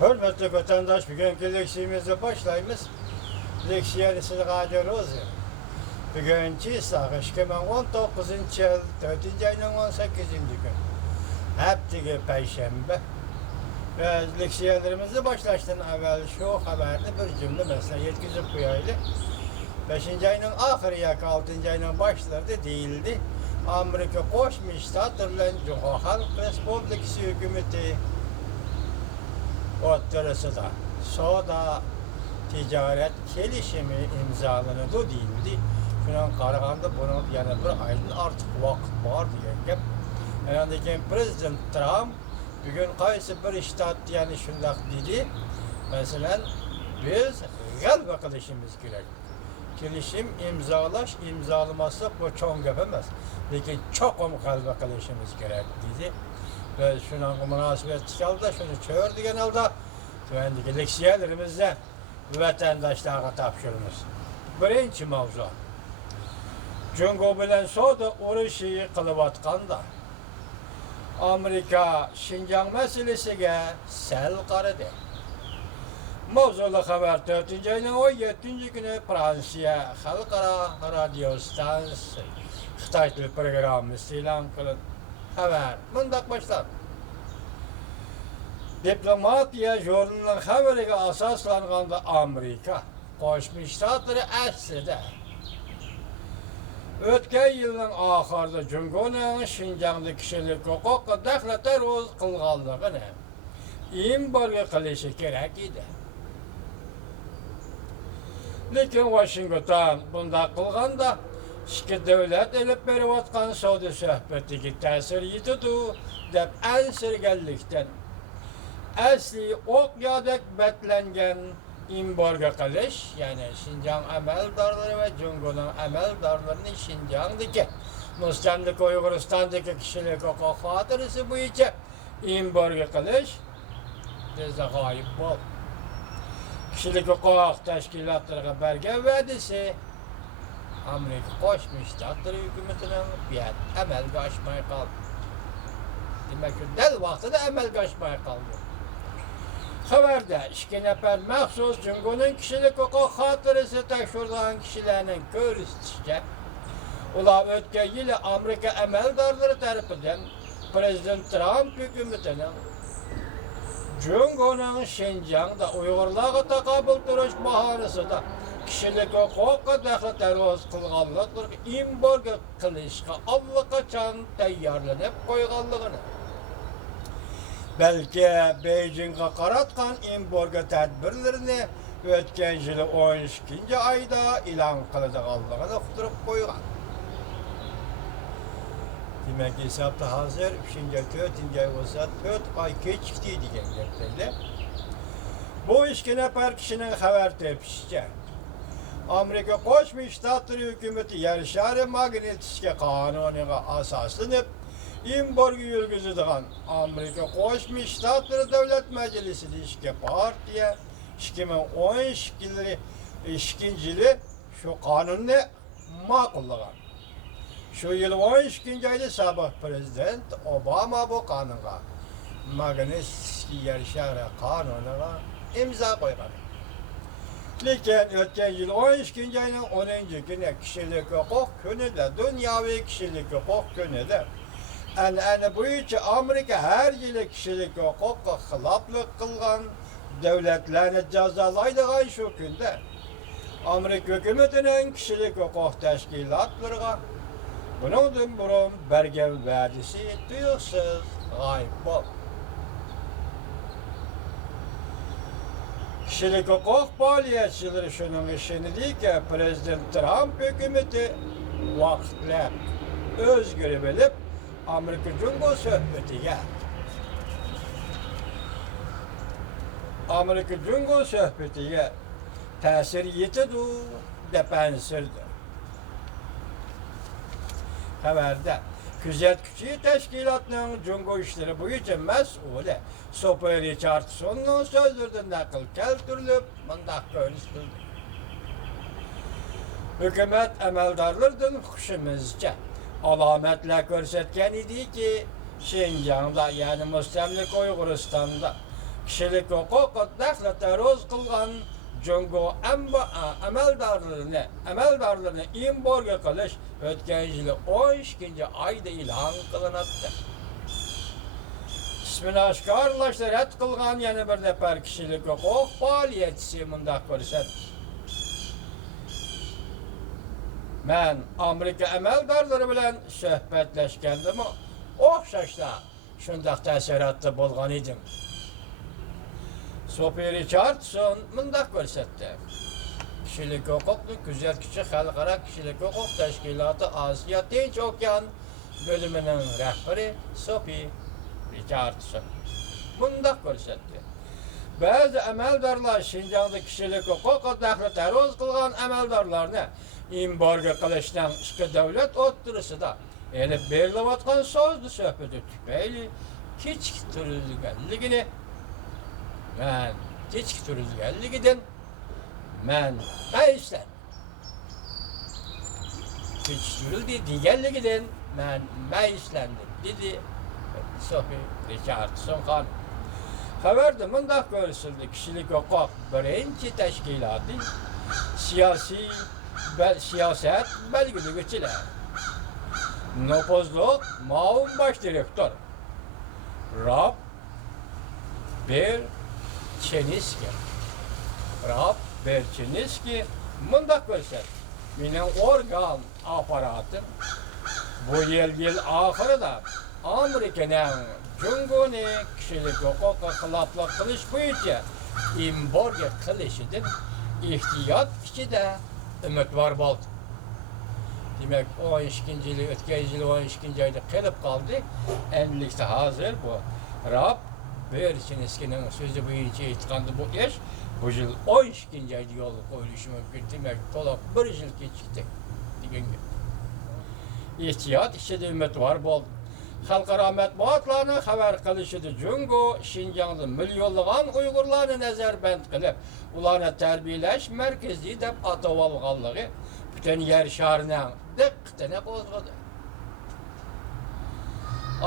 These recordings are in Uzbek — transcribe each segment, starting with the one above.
Hürmetli vatandaş, bugünkü leksiyimize başlayımız. Leksiyeli sizga görüyoruz. Bugünkü ise 2019 yıl 4. ayının 18. gün. Heptiki Perşembe. Ve leksiyelerimizi başlaştan evvel şu haberde bir cümle mesela yetkizip koyaylı. 5. ayının ahırı yak 6. ayının başları değildi. Amerika Koşmuş Ştatlarla Cumhuriyet Halk Respublikası hükümeti ortası da soda ticaret gelişimi imzalanıdı değildi. Şunun kararında bunun yani bir aydan artık vakit var diye gap. Yani Prezident Trump bugün kaysı bir ştat yani şundak dedi. Mesela biz galiba kılışımız gerek. Gelişim imzalamazsak bu çok yapamaz. Lakin çok galiba kılışımız gerek dedi. Ve şunun münasebet çaldı, şunu çöğürdü genelde. Güvenlik leksiyelerimizde vatandaşlara tapşırılmış. Birinci mavzu. Cungo bilen soda uğraşı kılıp atkanda. Amerika Şinjan meselesiga sel qaradı. Mavzulu haber 4. ayının 17. günü Fransiya Xalqaro Radio Stansiyasi Xitoy tili programmasi e'lon qilindi. Haber mundaq başlar. Diplomatiya jurnalining xabariga asoslanganda Amerika Qo'shma Shtatlari aslida o'tgan yilning oxirida Jungoning Shinjongda kishilik huquqqa daxli terror qilganligini embargo qilishi kerak edi. Lekin Washington bunday qilganda ikki davlat ilib berayotgan savdo suhbatiga ta'sir yetadi deb ansirganlikdan asli o'q-yodek betlangan embargo qilish, ya'ni Şinjan amaldorlari va Jungoning amaldorlarini Şinjongdagi mustamlika Uyg'uristondagi kishilik huquq xotirasi bo'yicha embargo qilish tezda g'oyib bo'ldi. Kishilik huquq tashkilotlariga bergan va'dasi Amerika Qo'shma Shtatlari hukumatining amalga oshmay qoldi. Demak, dal vaqtida amalga oshmay qoldi. Xabarda 2 nafar maxsus Jungoning kishilik huquq xotirasi tekshirgan kishilarning ko'rsatishicha, ular o'tgan yili Amerika amaldorlari tomonidan Prezident Trump hukumatining Jungoning Shinjongda Uyg'urlarga taqobil turish bahonasida kishilik huquqqa daxli terror qilganliklarga embargo qilishga allaqachon tayyorlanib qo'yganligini, balki Beijingga qaratgan embargo tadbirlarini o'tgan yili 12 oyda e'lon qiladiganligini uqtirib qo'ygan. Demek hesapta hazır, şimdi 4. ay olsa 4 ay keçti degan gaplar. Bu 2 nafar kishining xabar tepishicha Amerika Qo'shma Shtatlari hukumati yer shari magnitskiy qonuniga asoslanib embargo yurgizadigan Amerika Qo'shma Shtatlari Davlat Majlisida ishga partiya 2012 yili shu qonunni ma'qullagan. Şu yıl 12. ayda sabah Prezident Obama bu kanuna, Magnitskiy yer shari qonuniga imzo qo'ygan. Lekin o'tgan yil 12. ayning 10. kuni kishilik huquq kunida, dunyoviy kishilik huquq kunida an'ana bo'yicha Amerika har yili kishilik huquqqa xiloflik qilgan davlatlarni jazolaydigan shu kunda Amerika hukumatining kishilik huquq tashkilotlariga bundan burun bergan va'dasi tuyuqsiz g'oyib bo'ldi. Kishilik huquq faoliyatchilari shuning ishonidiki, Prezident Trump hukumati vaqtlab o'zgarib bilib Amerika Jungo suhbatiga ta'sir yetadi deb ansirdi. Xabarda kuzatuvchi tashkilotning Jungo ishlari bo'yicha mas'uli Sophie Richardsonning so'zlaridan naql keltirilib, bunday ko'rsatildi. Hukumat amaldorlaridan xushimizcha alomatlar ko'rsatgan ediki, Şinjongda, ya'ni mustamlika Uyg'uristonda kishilik huquq daxli taroz qilgan Jungo amaldorlarini embargo qilish o'tgan yil 12-oyda e'lon qilinadi. İsmini oshkorlashni rad qilgan yana bir nafar kishilik huquq faoliyatchisi mundaq ko'rsatdi. Men Amerika amaldorlari bilan suhbatlashgandimi, o'xshashda shundaq taassurotda bo'lgan edim. Sophie Richardson mundaq ko'rsatdi. Kishilik huquqni kuzatuvchi xalqaro kishilik huquq tashkiloti Osiyo Tinch okean bo'limining rahbari Sophie Richardson mundaq ko'rsatdi. Ba'zi amaldorlar Şinjan'da kishilik huquq daxli taroz qilgan amaldorlarni embargo qilishdan ikki davlat o'rtasida elib berilayotgan so'zni suhbati tufayli kechiktirilganligidan men aytdim. Kechiktirildi deganligidan men mayislandim dedi Sophie Richardson xon. Xabarda mundaq ko'rsatildi, kishilik huquq birinchi tashkiloti siyosat belgilovchilar. Nopozluq ma'lum bosh direktor Rob Bercheniski mundaq ko'rsatdi. Mening organ apparatim bu yil oxirida Amerikaning Jungoni kishilik huquqqa xiloflik qilish bo'yicha embargo qilishidan ehtiyot ichida umidvor bo'ldi. Demak, 12-yili o'tgan yil 12-oyda qilib qoldi. Endilikda hozir bu Rob Bercheniskining so'zi bo'yicha aytganda bu ish bu yil 12-oyda yo'lga qo'yilishi mumkin. Demak, to'liq 1 yil kechikdi degan gap. Ehtiyot ichida umidvor bo'ldi. Xalqaro matbuotlarni xabar qilishida Jungo Şinjan'da millionlagan Uyg'urlarni nazarband qilib, ularni tarbiyalash markazi deb atab olganligi butun yer sharining diqqatini qo'zg'adi.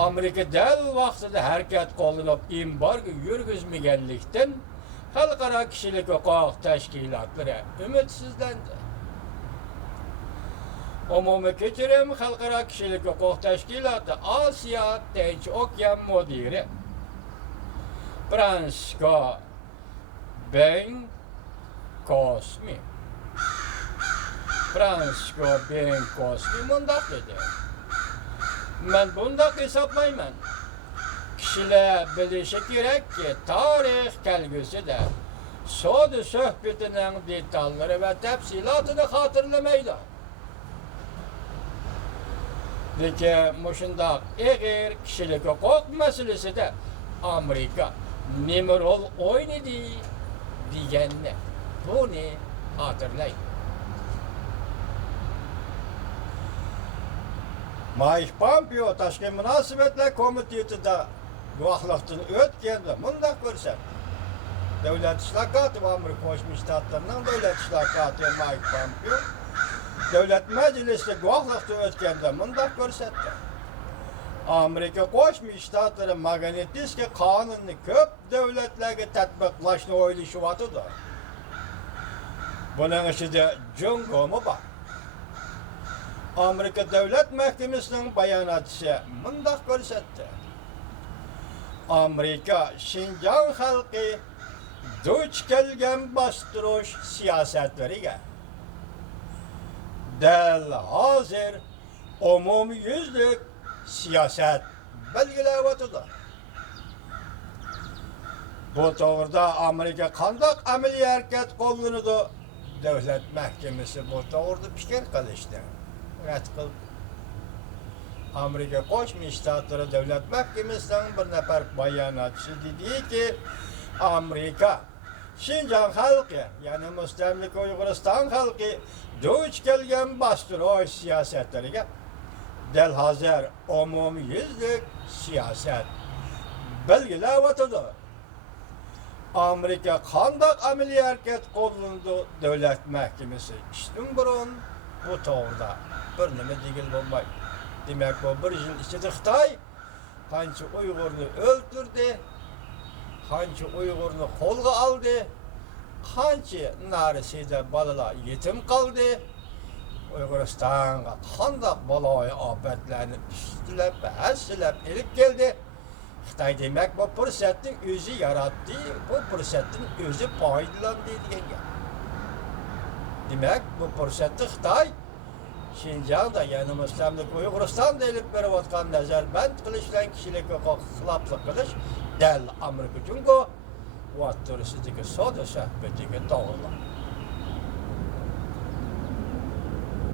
Amerika dal vaqtida harakat qo'llanib embargo yurgizmaganlikdan xalqaro kishilik huquq tashkilotlari umidsizlandi. Umumiy kechirim xalqaro kishilik huquq tashkiloti Osiyo Tinch okean mudiri Fransisko Benkosmi mundaq dedi. Men bundaq hisoblayman. Kishilar bilishi kerakki, tarix kelgusida so'z suhbatining detallari va tafsilotini xotirlamaydi. Lekin mushundaq eg'ir kishilik huquq masalasida Amerika nima rol o'ynadi deganni buni xotirlaydi. Mike Pompeo Tashqi munosabatlar komitetida guvohlikdan o'tganda mundaq ko'rsatdi. Davlat ishlar kotibi Amerika Qo'shma Shtatlarining davlat ishlar kotibi Mike Pompeo Davlat Majlisida guvohlikdan o'tganda mundaq ko'rsatdi. Amerika Qo'shma Shtatlari Magnitskiy qonunni ko'p davlatlarga tatbiqlashni o'ylashyapti. Buning ichida Jungomi bor. Amerika Davlat Mahkamasining bayonotchisi mundaq ko'rsatdi. Amerika Şinjan xalqi duch kelgan bostirish siyosatlariga dal hozir umumyuzlik siyosat belgilayotdi. Bu to'g'rida Amerika qanday amaliy harakat qo'llanadi? Davlat Mahkamasi bu to'g'rida fikr qilishdi. Rad qildi. Amerika Qo'shma Shtatlari Davlat Mahkamasining bir nafar bayonotchisi dediki, Amerika Şinjan xalqi, ya'ni mustamlika Uyg'uriston xalqi duch kelgan bostirish siyosatlariga dal hozir umumyuzlik siyosat belgilayotdi. Amerika qanday amaliy harakat qo'llanadi? Davlat Mahkamasi ishdan burun bu to'g'rida bir nima degil bo'lmaydi. Demak, bu bir yil ichida Xitoy qancha Uyg'urni o'ldirdi, qancha Uyg'urni qo'lga oldi, qancha narisida bolalar yetim qoldi. Uyg'uristonga qanday baloyi ofatlarni ustilab, hassilab elib keldi. Xitoy demak bu fursatning o'zi yaratdi, bu fursatning o'zi foydalandi degan gap. Demak, bu fursatni Xitoy Şinjan'da yani Müslümanlık Uyg'uristonda elib berayotgan nazarband qilish bilan kishilik huquq xiloflik qilish dal Amerika uchun o'tirisidagi savdo sohbatiga to'g'ri.